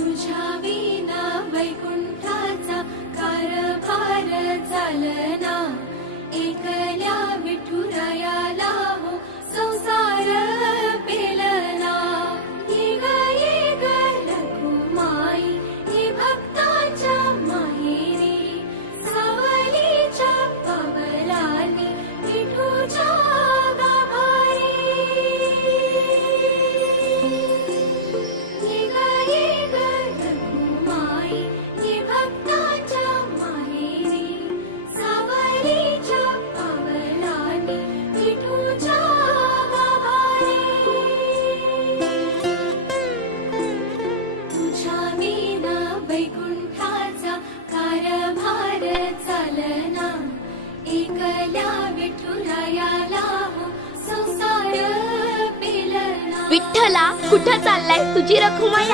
तुझ्या विना वैकुंठाचा कारभार चालना, एकल्या विठुरायाला हो संसार पेलना. ये ग रखुमाई हे भक्ताच्या माहेरी, सावलीच्या पावलांनी विठूच्या गाभारी. ये ग रखुमाई हे भक्ताच्या माहेरी, सावलीच्या पावलांनी विठूच्या गाभारी. तुझ्या विना वैकुंठाचा कारभार चालना, एकल्या विठुरायाला हो संसार पेलना. विठ्ठला कुठं चाललाय तुझी रखुमाई